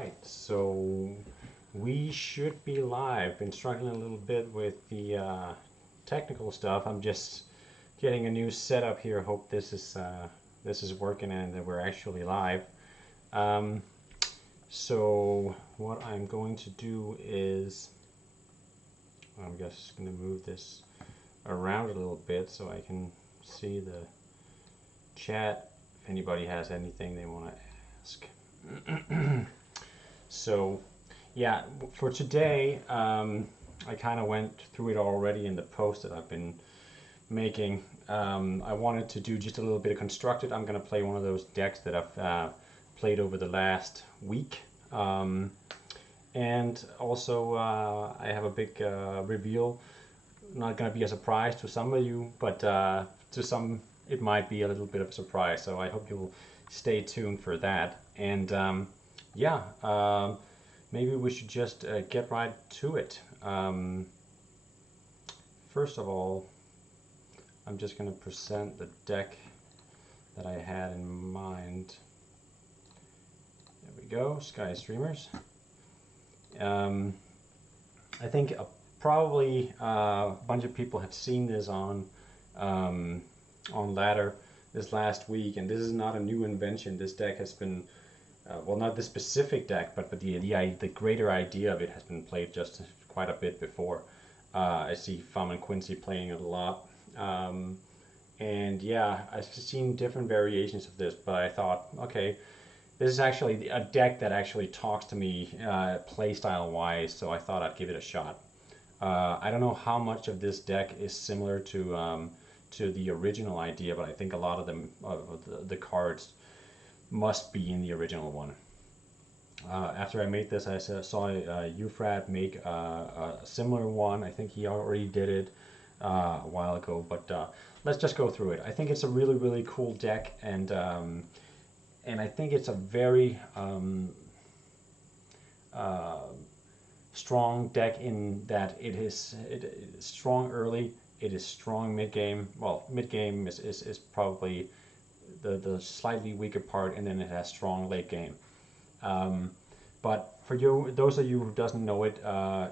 right, so we should be live. Been struggling a little bit with the technical stuff. I'm just getting a new setup here. Hope this is working and that we're actually live. Um, so what I'm going to do is I'm just going to move this around a little bit so I can see the chat if anybody has anything they want to ask. So yeah, for today, I kind of went through it already in the post that I've been making. I wanted to do just a little bit of constructed. I'm going to play one of those decks that I've played over the last week. And also, I have a big reveal. Not going to be a surprise to some of you, but to some it might be a little bit of a surprise. So I hope you'll stay tuned for that. And yeah, maybe we should just get right to it. First of all, I'm just going to present the deck that I had in mind. There we go, Sky Streamers. I think probably a bunch of people have seen this on Ladder this last week, and this is not a new invention. This deck has been well, not this specific deck, but the greater idea of it has been played just quite a bit before. I see Fam and Quincy playing it a lot, and yeah, I've seen different variations of this, but I thought, okay, this is actually a deck that actually talks to me playstyle wise, so I thought I'd give it a shot. I don't know how much of this deck is similar to the original idea, but I think a lot of them, the cards, must be in the original one. After I made this, I saw Euphrat make a similar one. I think he already did it a while ago, but let's just go through it. I think it's a really, really cool deck, and I think it's a very strong deck in that it is strong early, it is strong mid game. Well, mid game is probably the slightly weaker part, and then it has strong late game. But for you, those of you who doesn't know it,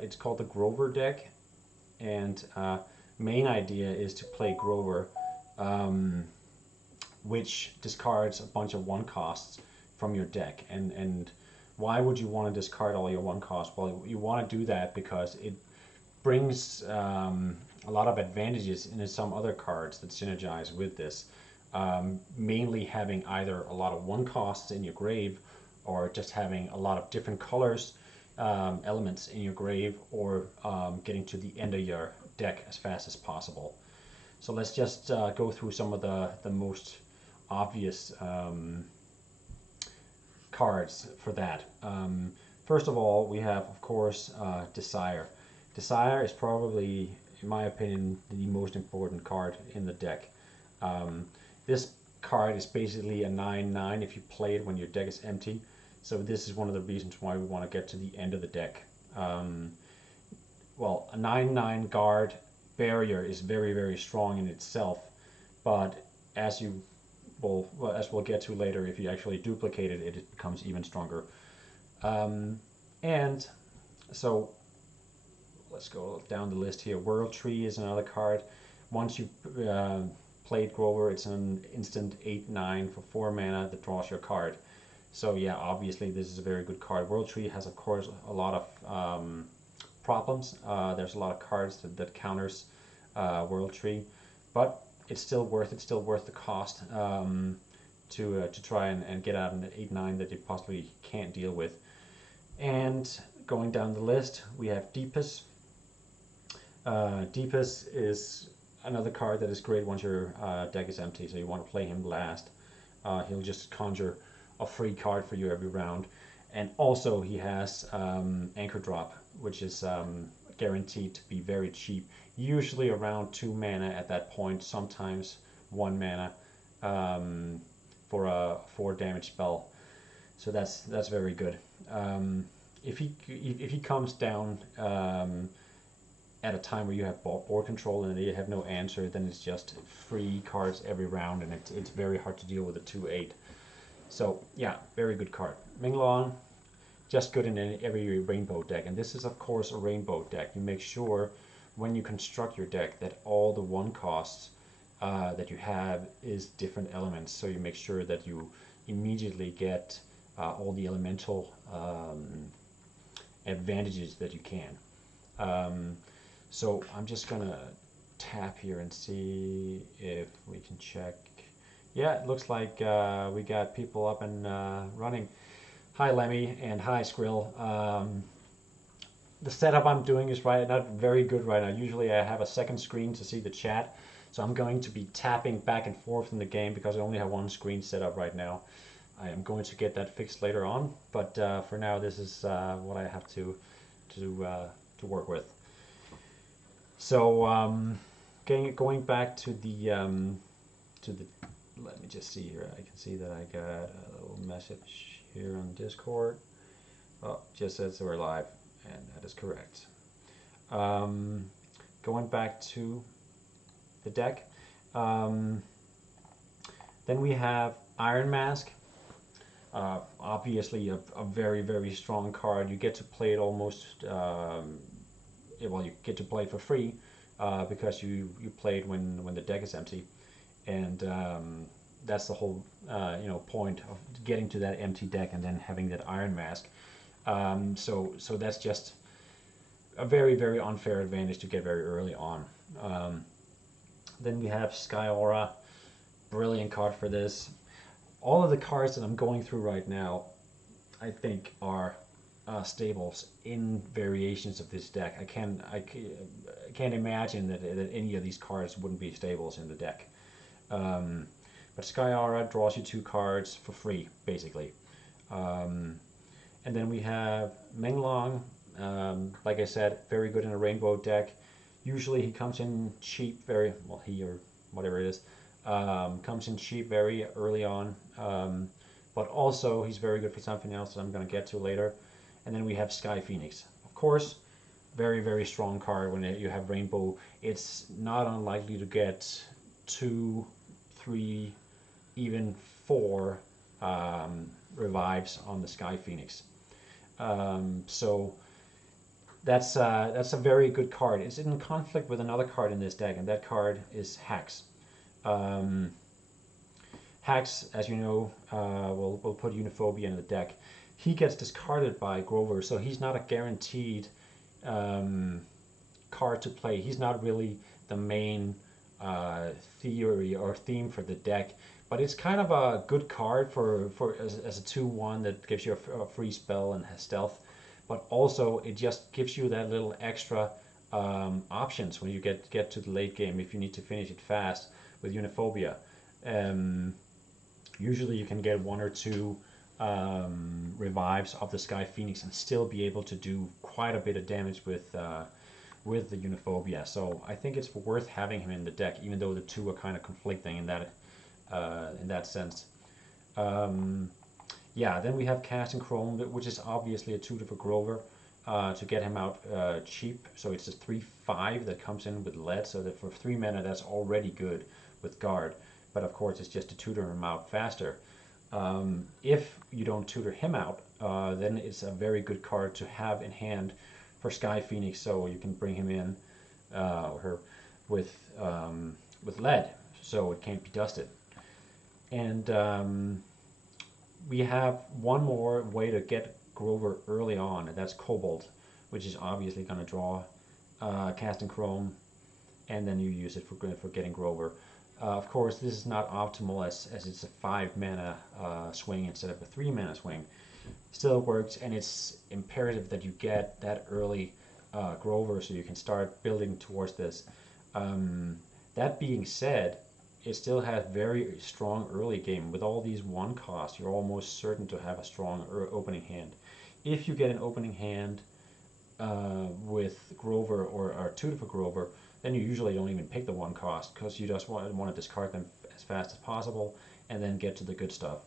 it's called the Grover deck, and main idea is to play Grover, which discards a bunch of one costs from your deck. And why would you want to discard all your one costs? Well, you want to do that because it brings a lot of advantages in some other cards that synergize with this. Mainly having either a lot of one costs in your grave, or just having a lot of different colors, elements in your grave, or getting to the end of your deck as fast as possible. So let's just go through some of the most obvious cards for that. First of all, we have, of course, Desire. Desire is probably, in my opinion, the most important card in the deck. This card is basically a 9/9 if you play it when your deck is empty. So this is one of the reasons why we want to get to the end of the deck. Well, a 9/9 guard barrier is very, very strong in itself, but as we'll get to later, if you actually duplicate it, it becomes even stronger. And so let's go down the list here. World Tree is another card. Once you played Grover, it's an instant 8/9 for 4 mana that draws your card. So yeah, obviously this is a very good card. World Tree has, of course, a lot of problems. There's a lot of cards that counters World Tree, but it's still worth the cost to try and get out an 8/9 that you possibly can't deal with. And going down the list, we have Deepest. Deepest is another card that is great once your deck is empty, so you want to play him last. He'll just conjure a free card for you every round. And also he has Anchor Drop, which is guaranteed to be very cheap, usually around 2 mana at that point, sometimes 1 mana for a 4 damage spell. So that's very good. If he comes down at a time where you have board control and you have no answer, then it's just free cards every round, and it's very hard to deal with a 2/8. So yeah, very good card. Minglong, just good in every rainbow deck. And this is of course a rainbow deck. You make sure when you construct your deck that all the one costs that you have is different elements. So you make sure that you immediately get all the elemental advantages that you can. So I'm just gonna tap here and see if we can check. Yeah, it looks like we got people up and running. Hi Lemmy and hi Skrill. The setup I'm doing is not very good right now. Usually I have a second screen to see the chat, so I'm going to be tapping back and forth in the game because I only have one screen set up right now. I am going to get that fixed later on, but for now this is what I have to work with. So going back to the let me just see here. I can see that I got a little message here on Discord. Oh, just says we're live, and that is correct. Going back to the deck, then we have Iron Mask. Obviously a very, very strong card. You get to play it almost, well, you get to play it for free because you play it when the deck is empty, and that's the whole point of getting to that empty deck and then having that Iron Mask. So that's just a very, very unfair advantage to get very early on. Then we have Sky Aura, brilliant card for this. All of the cards that I'm going through right now, I think are stables in variations of this deck. I can't imagine that any of these cards wouldn't be stables in the deck. But Sky Aura draws you 2 cards for free, basically. And then we have Menglong. Like I said, very good in a rainbow deck. Usually he comes in cheap, he or whatever it is. Comes in cheap very early on, but also he's very good for something else that I'm going to get to later. And then we have Sky Phoenix. Of course, very, very strong card when you have Rainbow. It's not unlikely to get 2, 3, even 4 revives on the Sky Phoenix. So that's a very good card. It's in conflict with another card in this deck, and that card is Hax. Hax, as you know, will put Uniphobia in the deck. He gets discarded by Grover, so he's not a guaranteed card to play. He's not really the main theory or theme for the deck, but it's kind of a good card as a 2/1 that gives you a free spell and has stealth, but also it just gives you that little extra options when you get to the late game if you need to finish it fast with Uniphobia. Usually you can get 1 or 2 revives of the Sky Phoenix and still be able to do quite a bit of damage with the Uniphobia. So I think it's worth having him in the deck, even though the 2 are kind of conflicting in that sense. Yeah, then we have Casting Chrome, which is obviously a tutor for Grover to get him out cheap. So it's a 3/5 that comes in with lead, so that for 3 mana that's already good with guard. But of course it's just to tutor him out faster. If you don't tutor him out, then it's a very good card to have in hand for Sky Phoenix, so you can bring him in or her with lead, so it can't be dusted. And we have one more way to get Grover early on, and that's Cobalt, which is obviously going to draw Casting Chrome, and then you use it for getting Grover. Of course, this is not optimal as it's a 5 mana swing instead of a 3 mana swing. Still works, and it's imperative that you get that early Grover so you can start building towards this. That being said, it still has very strong early game. With all these 1 cost, you're almost certain to have a strong opening hand. If you get an opening hand with Grover or tutor for Grover, then you usually don't even pick the 1 cost because you just want to discard them as fast as possible and then get to the good stuff.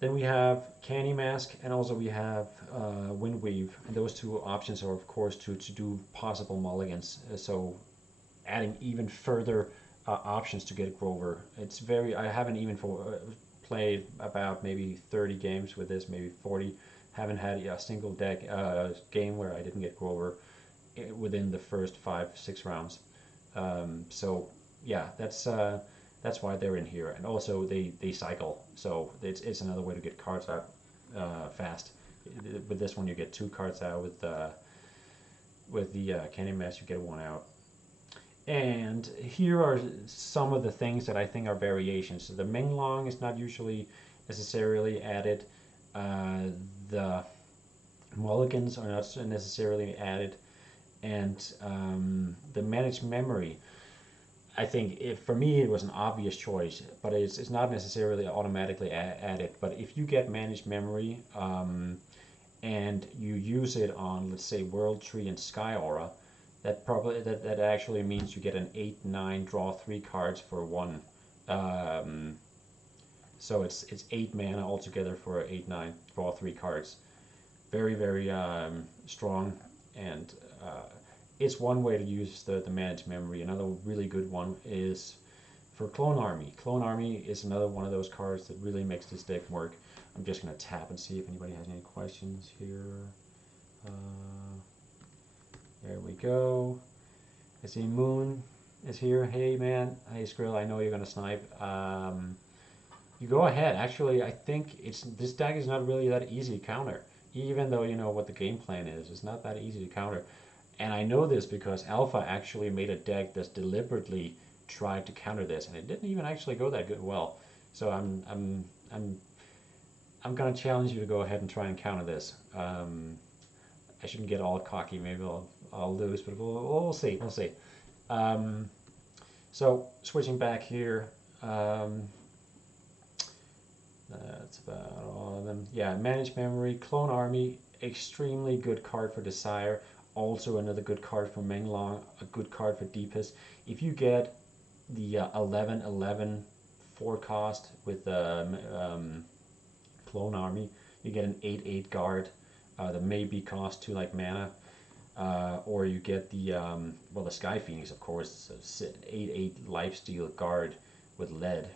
Then we have Candy Mask, and also we have Windweave, and those 2 options are of course to do possible mulligans, so adding even further options to get Grover. It's I haven't even played about maybe 30 games with this, maybe 40. Haven't had a single game where I didn't get Grover within the first 5-6 rounds. So yeah, that's why they're in here, and also they cycle, so it's another way to get cards out fast. With this one, you get 2 cards out. With the Candy Mess, you get 1 out. And here are some of the things that I think are variations. So the Menglong is not usually necessarily added. The Mulligans are not necessarily added. And the Managed Memory, I think for me it was an obvious choice, but it's not necessarily automatically added. But if you get Managed Memory and you use it on, let's say, World Tree and Sky Aura, that actually means you get an 8/9 draw 3 cards for 1. So it's 8 mana altogether for 8/9 draw 3 cards. Very, very strong, and it's one way to use the Managed Memory. Another really good one is for Clone Army. Clone Army is another one of those cards that really makes this deck work. I'm just going to tap and see if anybody has any questions here. There we go. I see Moon is here. Hey man, hey Skrill, I know you're gonna snipe. You go ahead. Actually, I think this deck is not really that easy to counter. Even though you know what the game plan is, it's not that easy to counter. And I know this because Alpha actually made a deck that deliberately tried to counter this, and it didn't even actually go that well. So I'm gonna challenge you to go ahead and try and counter this. I shouldn't get all cocky. Maybe I'll lose, but we'll see. We'll see. So switching back here, that's about all of them. Yeah, Managed Memory, Clone Army, extremely good card for Desire. Also another good card for Menglong, a good card for Deepest. If you get the 11/11 4 cost with Clone Army, you get an 8/8 guard that maybe cost 2 like mana. Or you get the the Sky Phoenix, of course, 8/8 lifesteal guard with lead,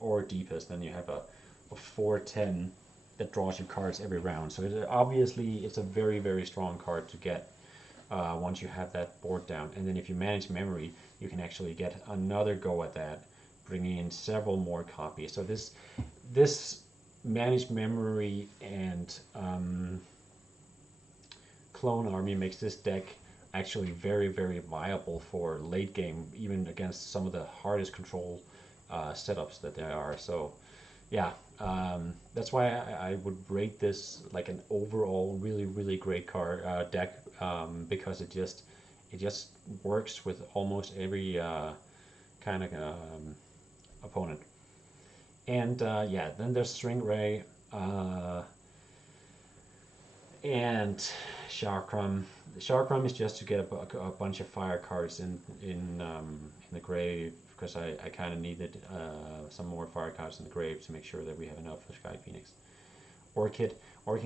or Deepest. Then you have a 4/10 that draws you cards every round. So obviously it's a very, very strong card to get once you have that board down. And then if you Manage Memory, you can actually get another go at that, bringing in several more copies. So this Managed Memory and Clone Army makes this deck actually very, very viable for late game, even against some of the hardest control setups that there are. So yeah, that's why I would rate this like an overall really, really great card deck, because it just works with almost every kind of opponent. And yeah, then there's String Ray and Sharkrum. Sharkrum is just to get a bunch of fire cards in the grave, because I kind of needed some more fire cards in the grave to make sure that we have enough for Sky Phoenix. Orchid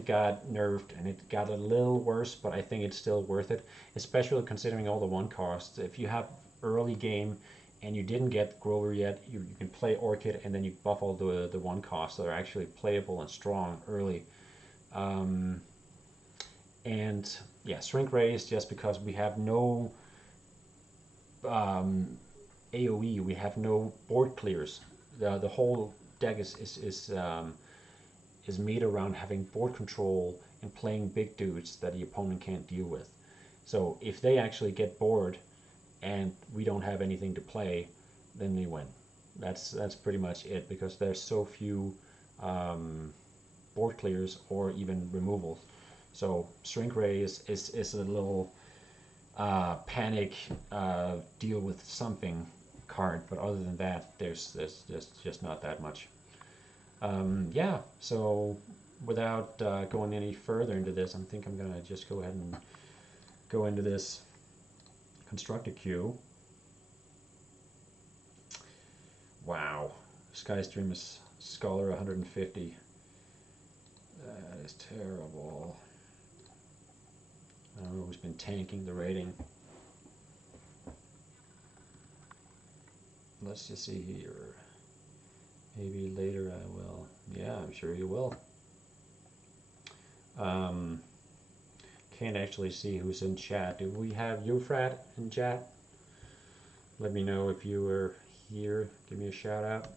got nerfed, and it got a little worse, but I think it's still worth it, especially considering all the 1 costs. If you have early game and you didn't get Grover yet, you can play Orchid, and then you buff all the 1 costs that are actually playable and strong early. And yeah, Shrink Ray is just because we have no AoE, we have no board clears. The whole deck is made around having board control and playing big dudes that the opponent can't deal with. So if they actually get bored and we don't have anything to play, then they win. That's pretty much it, because there's so few board clears or even removals. So Shrink Ray is a little panic, deal with something card, but other than that, there's just not that much. Yeah, so without going any further into this, I think I'm gonna just go ahead and go into this constructed queue. Wow, Skystream is Scholar 150. That is terrible. I don't know who's been tanking the rating. Let's just see here. Maybe later I will. Yeah, I'm sure you will. Can't actually see who's in chat. Do we have Eufrat in chat? Let me know if you were here. Give me a shout out.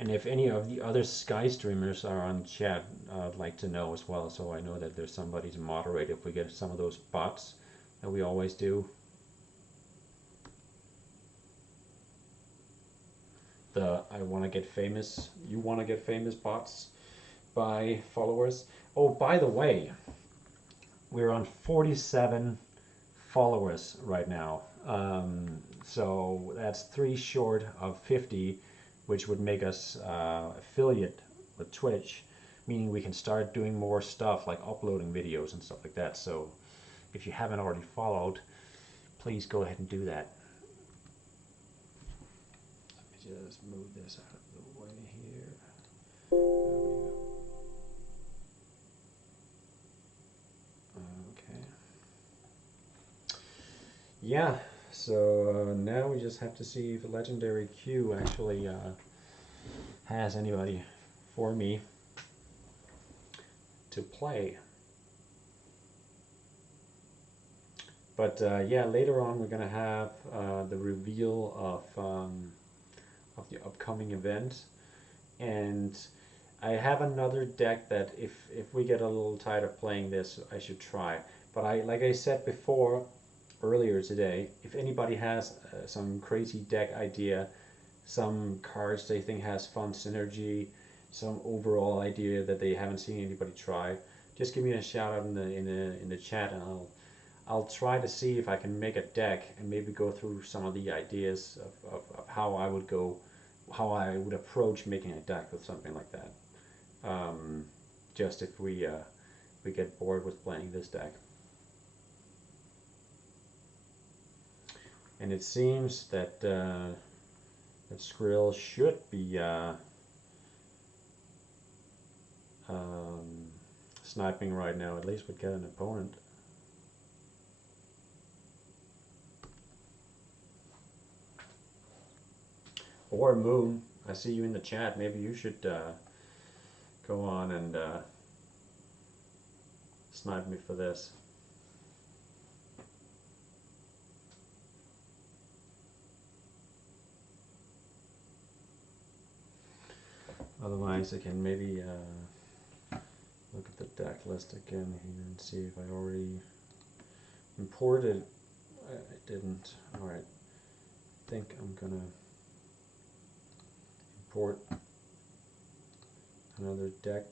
And if any of the other Sky streamers are on chat, I'd like to know as well, so I know that there's somebody to moderate if we get some of those bots that we always do. The I want to get famous, you want to get famous bots by followers. Oh, by the way, we're on 47 followers right now. So that's 3 short of 50, which would make us affiliate with Twitch, meaning we can start doing more stuff like uploading videos and stuff like that. So if you haven't already followed, please go ahead and do that. Let me just move this out of the way here. There we go. Okay. Yeah, so now we just have to see if the legendary Q actually has anybody for me to play. But yeah, later on we're gonna have the reveal of the upcoming event, and I have another deck that if we get a little tired of playing this, I should try. But like I said before, earlier today, if anybody has some crazy deck idea, some cards they think has fun synergy, some overall idea that they haven't seen anybody try, just give me a shout out in the chat, and I'll try to see if I can make a deck and maybe go through some of the ideas of how I would approach making a deck with something like that. Just if we get bored with playing this deck. And it seems that that Skrill should be sniping right now. At least would get an opponent. Or Moon, I see you in the chat. Maybe you should go on and snipe me for this. Otherwise, I can maybe look at the deck list again here and see if I already imported. I didn't. Alright. I think I'm gonna import another deck.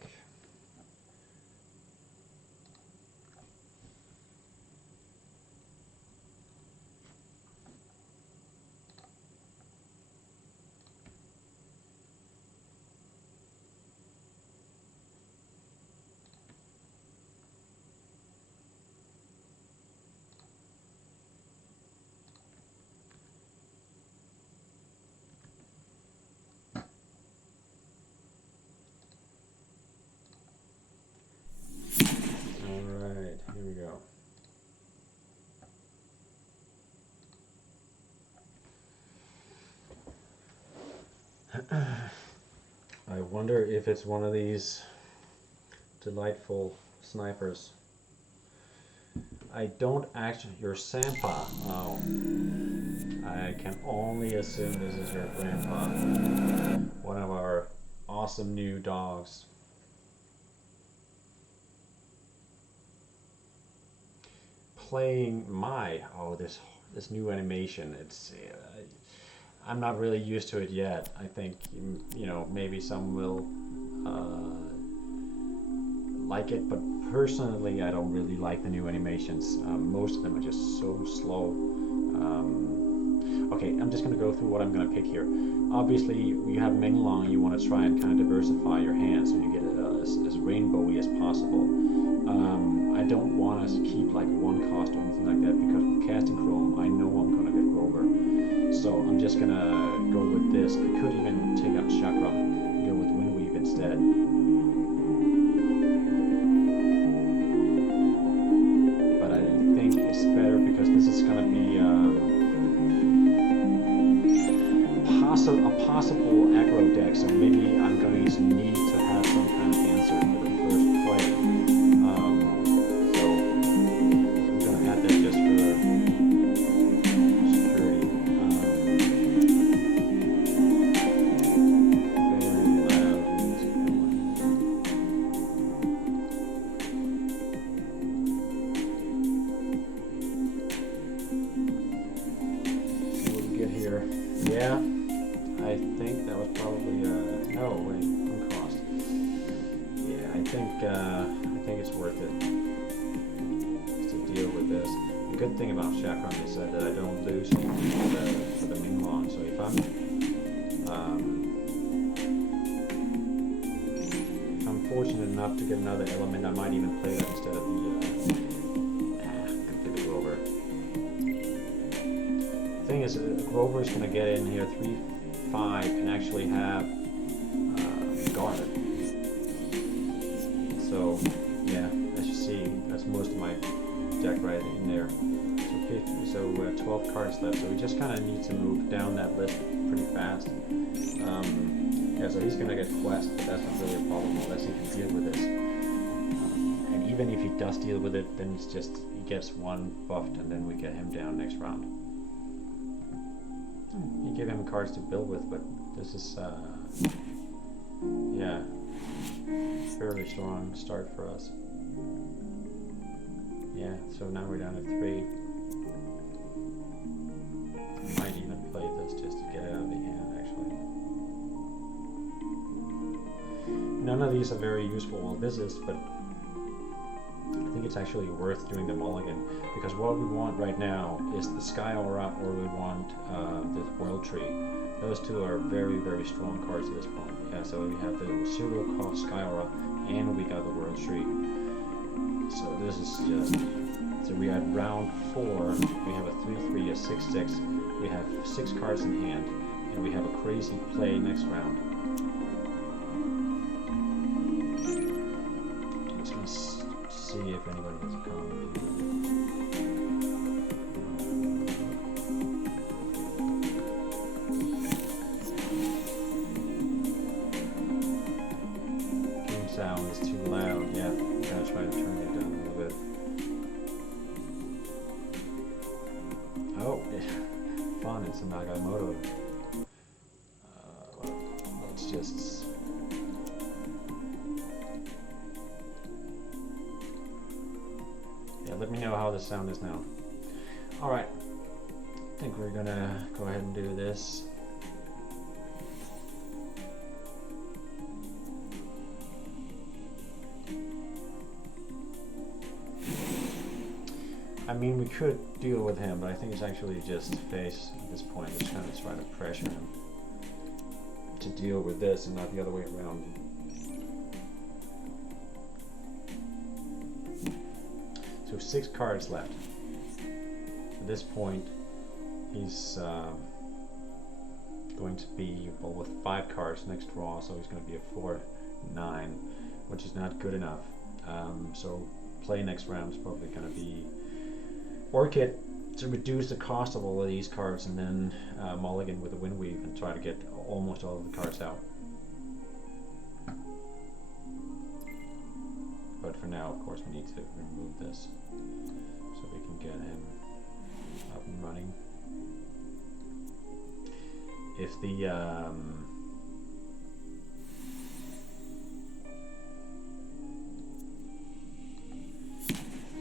Alright, here we go. I wonder if it's one of these delightful snipers. I don't actually. Your Sampa. Oh. I can only assume this is your grandpa. One of our awesome new dogs. Playing this new animation. It's I'm not really used to it yet. I think maybe some will like it, but personally I don't really like the new animations. Most of them are just so slow. Okay, I'm just going to go through what I'm going to pick here. Obviously, you have Menglong, you want to try and kind of diversify your hand so you get it as rainbowy as possible. I don't want to keep like one cost or anything like that, because with casting Chrome, I know I'm going to get Grover. So I'm just going to go with this. I could even take out Chakram and go with Windweave instead. But I think it's better because this is going to be a possible aggro deck, so maybe I'm going to need to have some kind of answer for the first play. So I'm going to add that just for security. Very loud music going. See what we get here. Yeah. I think that was probably no wait, uncrossed. Yeah, I think it's worth it to deal with this. The good thing about Chakram is that I don't lose anything for the Minglong. So if I'm fortunate enough to get another element, I might even play that instead of the Grover. The thing is, Grover is going to get in here 3-5 and actually have guard. So yeah, as you see, that's most of my deck right in there. So 12 cards left. So we just kind of need to move down that list pretty fast. Yeah, so he's gonna get quest, but that's not really a problem unless he can deal with this. And even if he does deal with it, then it's just he gets one buffed, and then we get him down next round. You give him cards to build with, but this is, yeah, fairly strong start for us. Yeah, so now we're down to 3. I might even play this just to get it out of the hand, actually. None of these are very useful. Well, this is, but I think it's actually worth doing the mulligan, because what we want right now is the Sky Aura, or we want the World Tree. Those two are very, very strong cards at this point. Yeah, so we have the 0 cost Sky Aura, and we got the World Tree. So this is just, so we had round 4, we have a 3-3, a 6-6, we have 6 cards in hand, and we have a crazy play next round. I'm just going to see if anybody has a comment here. Game sound is too loud, yeah, I'm going to try to turn it down a little bit. Oh, fun, it's a Nagamoto. Let's just... Yeah, let me know how the sound is now. Alright, I think we're gonna go ahead and do this. I mean, we could deal with him, but I think it's actually just face at this point. Just kind of try to pressure him to deal with this and not the other way around. So 6 cards left. At this point, he's going to be, well, with 5 cards next draw, so he's going to be a 4-9, which is not good enough. So play next round is probably going to be work it to reduce the cost of all of these cards, and then mulligan with a Windweave and try to get almost all of the cards out. But for now, of course, we need to remove this so we can get him up and running. If the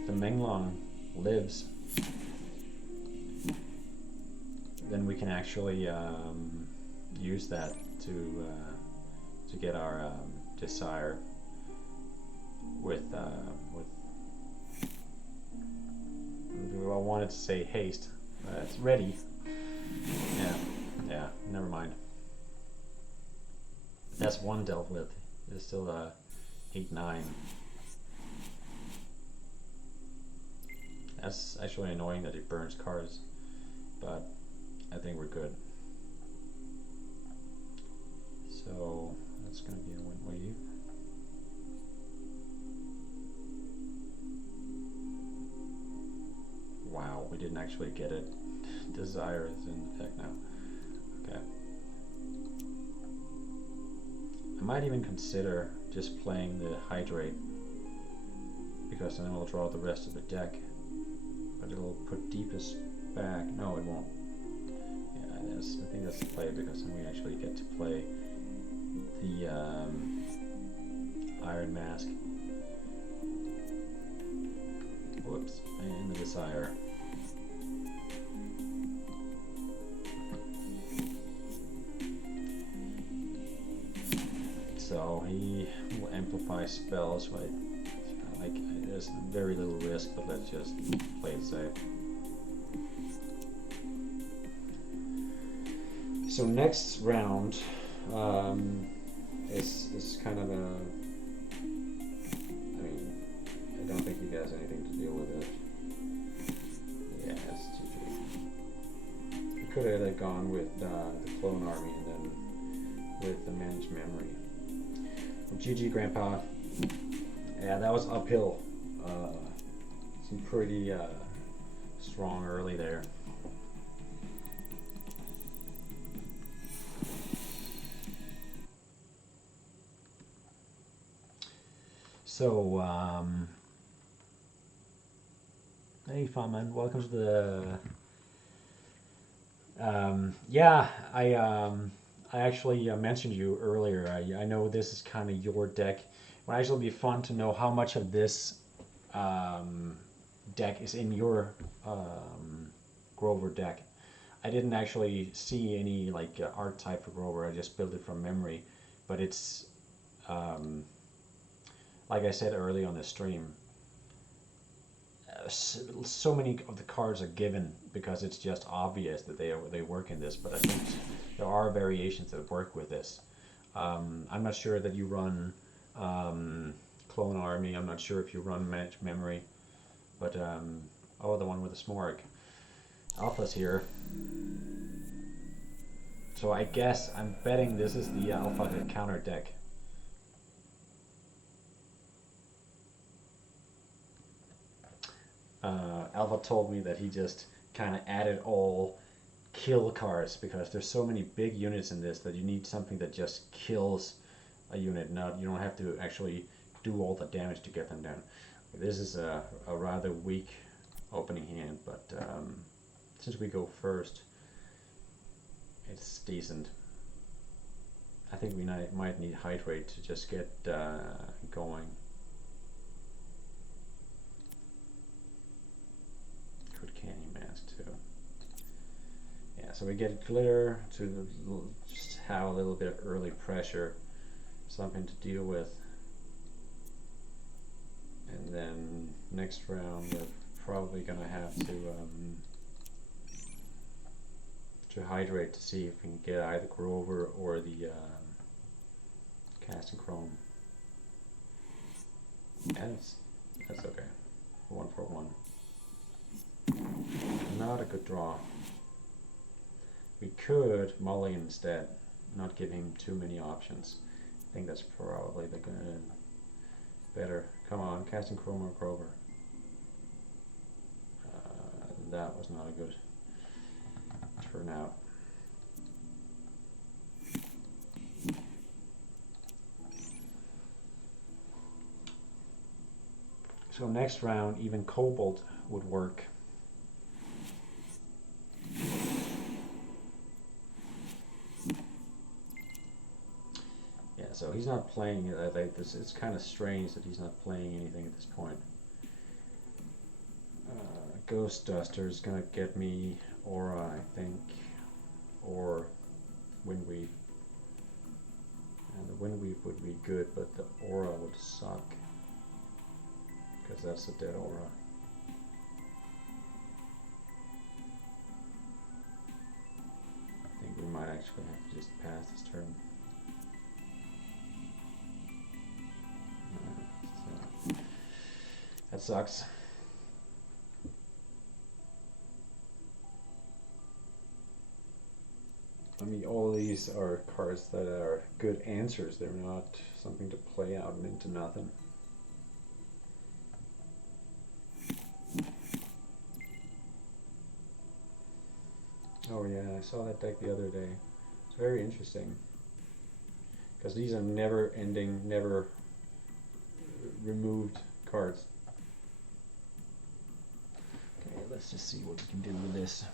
Menglong lives, then we can actually use that to get our desire with I wanted to say haste. It's ready. Yeah, never mind. That's one dealt with. It's still 8-9. That's actually annoying that it burns cards, but I think we're good. So that's going to be a Windweave. Wow, we didn't actually get it. Desire is in the deck now. Okay. I might even consider just playing the Hydrate, because then it'll draw the rest of the deck. But it'll put Deepest back. No, it won't. Yeah, I think that's the play, because then we actually get to play the Iron Mask. Whoops, and the Desire. So he will amplify spells, right? Like, there's very little risk, but let's just play it safe. So next round is kind of a. I mean, I don't think he has anything to deal with it. Yeah, it's GG. He could have gone with the Clone Army and then with the Managed Memory. Well, GG, Grandpa. Yeah, that was uphill. Some pretty strong early there. So, hey, Faman, welcome to the. Yeah, I actually mentioned you earlier. I know this is kind of your deck. It would actually be fun to know how much of this deck is in your Grover deck. I didn't actually see any like art type for Grover. I just built it from memory, but it's like I said early on the stream. So many of the cards are given because it's just obvious that they work in this, but I think there are variations that work with this. I'm not sure that you run Clone Army. I'm not sure if you run Managed Memory, but oh, the one with the Smorg. Alpha's here. So I guess I'm betting this is the Alpha counter deck. Alpha told me that he just kind of added all kill cards because there's so many big units in this that you need something that just kills a unit. Not you don't have to actually do all the damage to get them down. This is a rather weak opening hand, but since we go first, it's decent. I think we might need Hydrate to just get going. Candy Mask too. Yeah, so we get Glitter to just have a little bit of early pressure, something to deal with. And then next round we're probably gonna have to Hydrate to see if we can get either Grover or the Casting Chrome. And that's okay. 1 for 1. Not a good draw. We could mulligan instead, not give him too many options. I think that's probably the good better. Come on, Casting Chrome or Grover. That was not a good turnout. So next round, even Cobalt would work. So he's not playing it like this. It's kind of strange that he's not playing anything at this point. Ghost Duster is gonna get me Aura, I think, or Windweave. And the Windweave would be good, but the Aura would suck because that's a dead Aura. I think we might actually have to just pass this turn. That sucks. I mean, all these are cards that are good answers. They're not something to play out and into nothing. Oh yeah, I saw that deck the other day. It's very interesting. because these are never ending, never removed cards. Okay, let's just see what we can do with this.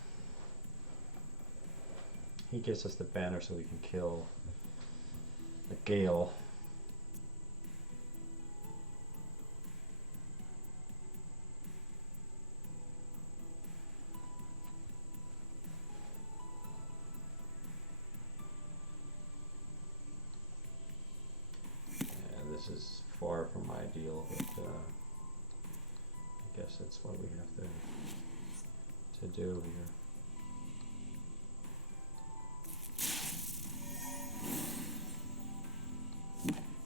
He gives us the banner so we can kill the Gale. This is far from ideal, but I guess that's what we have to do here.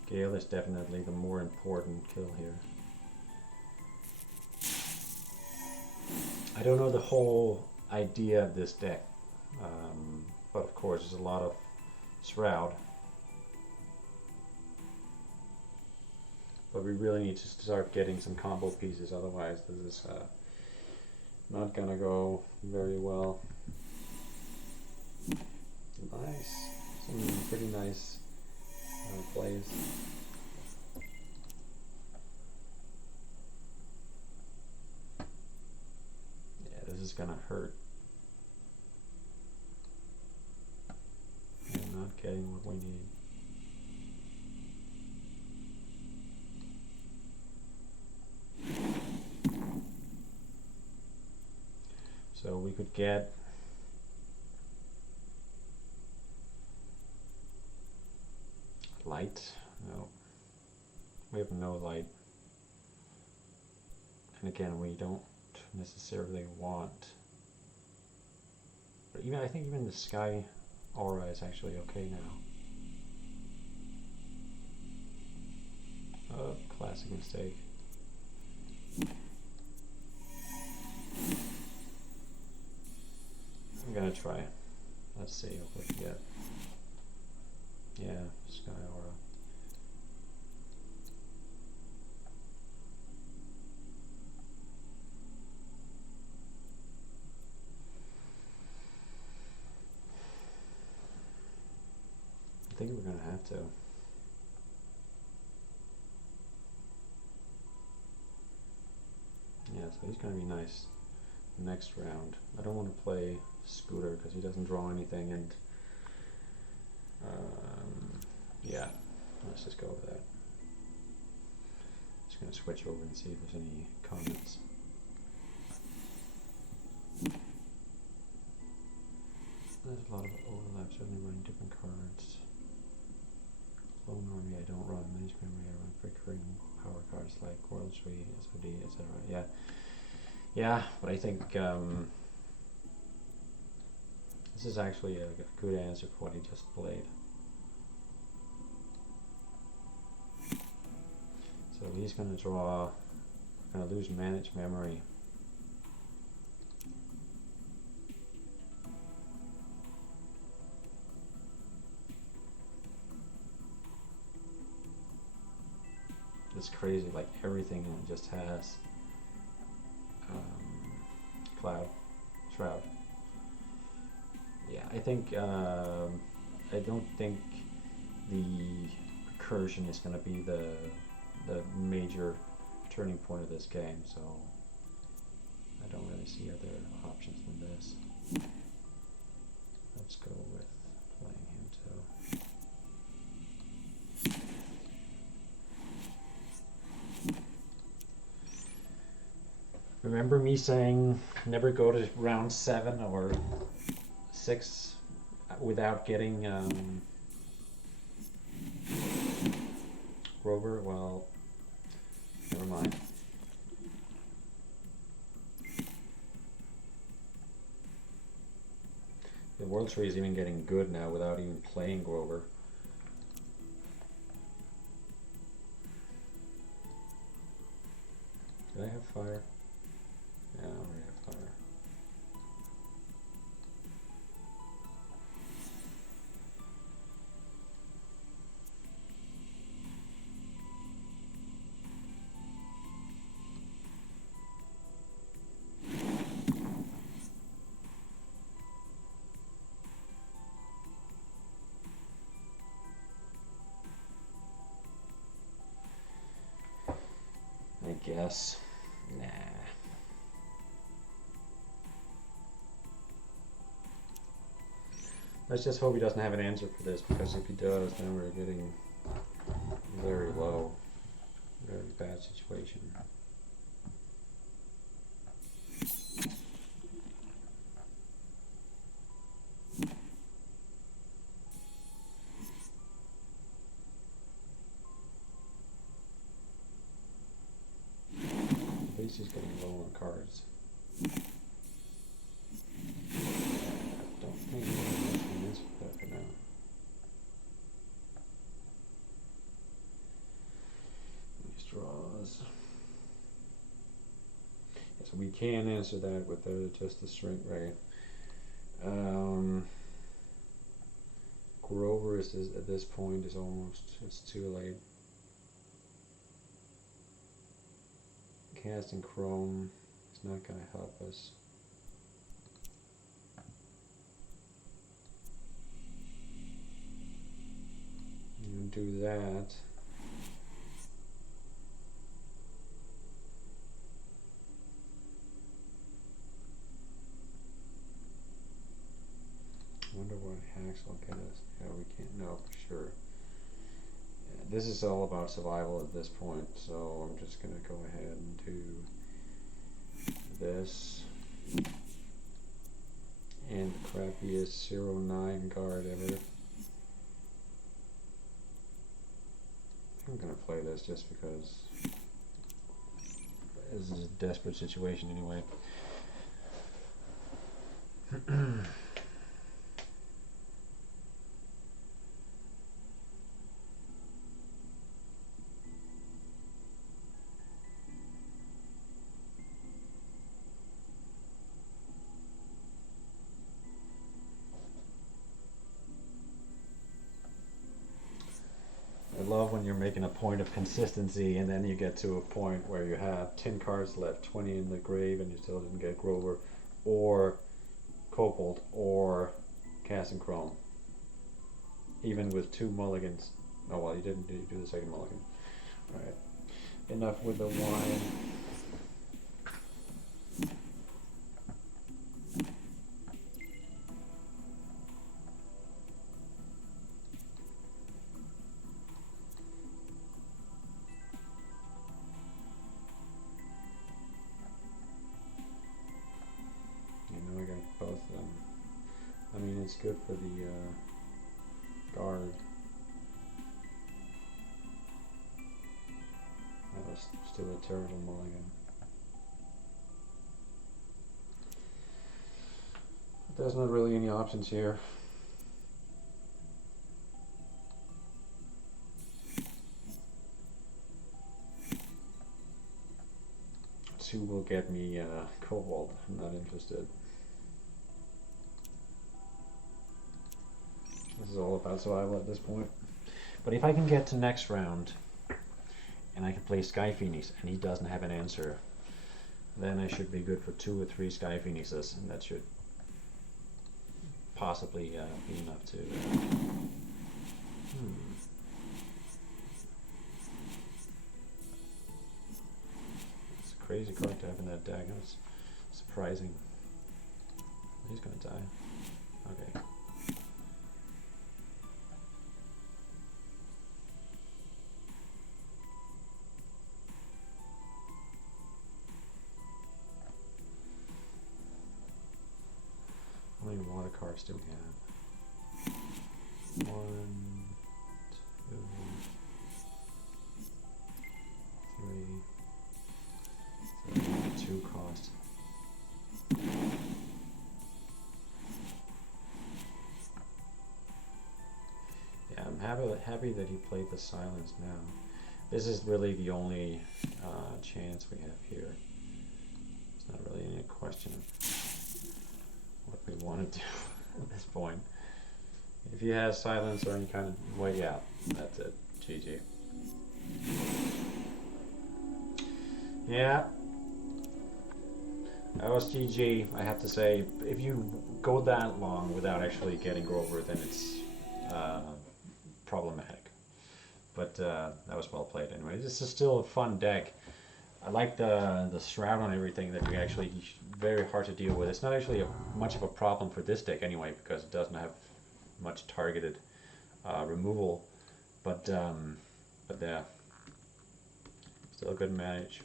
Gale is definitely the more important kill here. I don't know the whole idea of this deck, but of course there's a lot of Shroud. But we really need to start getting some combo pieces, otherwise this is not gonna go very well. Nice, some pretty nice plays. Yeah, this is gonna hurt. I'm not getting what we need. So we could get light. No, we have no light. And again, we don't necessarily want. But even I think even the sky aura is actually okay now. Oh, classic mistake. I'm gonna try. Let's see what we get. Yeah, sky aura. I think we're gonna have to. Yeah, so he's gonna be nice next round. I don't want to play Scooter because he doesn't draw anything, and yeah, let's just go with that. Just gonna switch over and see if there's any comments. There's a lot of overlap, certainly running different cards. Clone Army I don't run, Managed Memory I run recurring power cards like World Tree, SOD, etc. Yeah. Yeah, but I think this is actually a good answer for what he just played. So he's going to draw, going to lose Managed Memory. It's crazy, like everything just has Shroud. Yeah, I think I don't think the recursion is going to be the major turning point of this game, so I don't really see other options than this. Let's go with playing him too. Remember me saying never go to round 7 or 6 without getting Grover? Well, never mind. The World Tree is even getting good now without even playing Grover. Did I have fire? Yeah, I already have fire. guess. Nah. Let's just hope he doesn't have an answer for this, because if he does, then we're getting very low. Very bad situation. At least he's getting low on cards. I don't think he has an answer for that for now. These draws. Yeah, so we can answer that with just the string, right? Grover is at this point is almost, it's too late. Casting Chrome is not going to help us. You do that. I wonder what hacks will get us. Yeah, we can't know for sure. Yeah, this is all about survival at this point, so I'm just going to go ahead and do this. And the crappiest 0-9 card ever. I'm going to play this just because this is a desperate situation anyway. I love when you're making a point of consistency and then you get to a point where you have 10 cards left, 20 in the grave, and you still didn't get Grover or Cobalt or Casting Chrome. Even with 2 mulligans. Oh well, you didn't do the second mulligan. Alright. Enough with the wine. It's good for the guard. That was still a terrible mulligan. But there's not really any options here. Two will get me Cobalt. I'm not interested. This is all about survival at this point. But if I can get to next round and I can play Sky Phoenix and he doesn't have an answer, then I should be good for 2 or 3 Sky Phoenixes, and that should possibly be enough to... It's a crazy card to have in that deck. It's surprising. He's gonna die. Okay. How many water cards do we have? 1, 2, 3, 2 cost. Yeah, I'm happy that he played the silence now. This is really the only chance we have here. It's not really any question of what we want to do at this point. If he has silence or any kind of way out, that's it. GG. Yeah. That was GG, I have to say. If you go that long without actually getting Grover, then it's problematic. But that was well played anyway. This is still a fun deck. I like the shroud on everything that we actually very hard to deal with. It's not actually much of a problem for this deck anyway because it doesn't have much targeted removal, but yeah, still a good manage.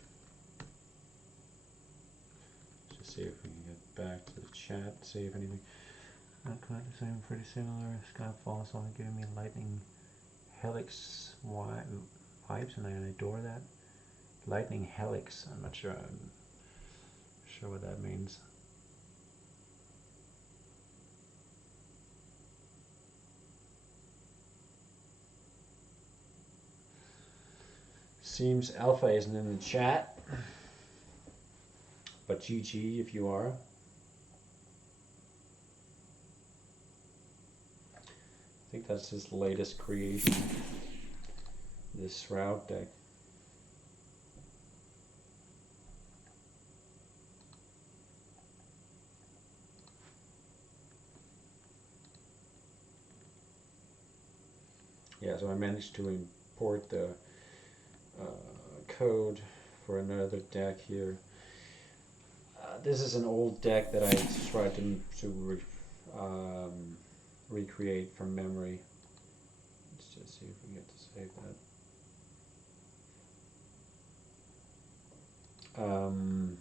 Let's just see if we can get back to the chat, see if anything. Not quite the same, pretty similar. Skyfall is only giving me lightning helix vibes, and I adore that. Lightning helix. I'm not sure. I'm sure what that means. Seems Alpha isn't in the chat, but GG if you are. I think that's his latest creation, this Shroud deck. Yeah, so I managed to import the code for another deck here. This is an old deck that I tried to recreate from memory. Let's just see if we get to save that.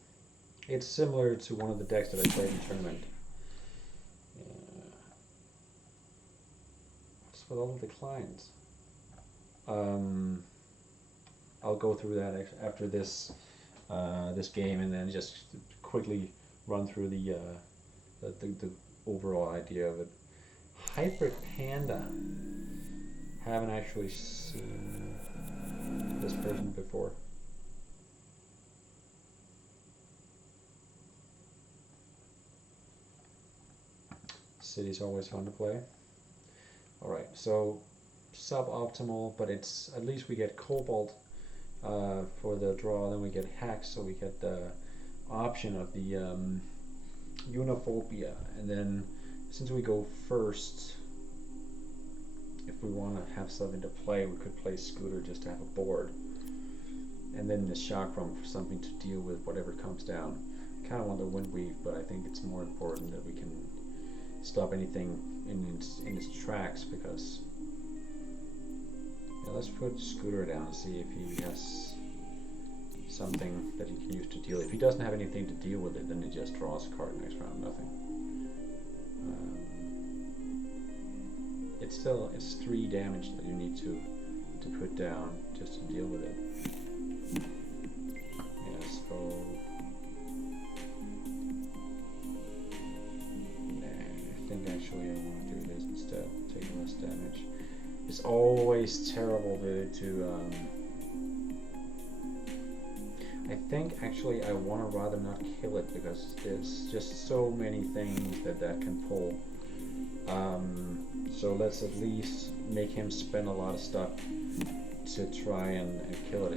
It's similar to one of the decks that I played in tournament. What's with all the declines? I'll go through that after this this game, and then just quickly run through the overall idea of it. Hybrid Panda. Haven't actually seen this person before. City's always fun to play. Alright, so suboptimal, but it's at least we get Cobalt for the draw, then we get Hex, so we get the option of the Uniphobia, and then since we go first, if we want to have something to play, we could play Scooter just to have a board, and then the Chakram for something to deal with whatever comes down. Kind of want the Wind Weave, but I think it's more important that we can stop anything in its tracks, because yeah, let's put Scooter down and see if he has something that he can use to deal. If he doesn't have anything to deal with it, then he just draws a card next round. Nothing. It's 3 damage that you need to put down just to deal with it. Yeah, so I think actually I want to do this instead, take less damage. It's always terrible to I think actually I want to rather not kill it, because there's just so many things that can pull. So let's at least make him spend a lot of stuff to try and kill it.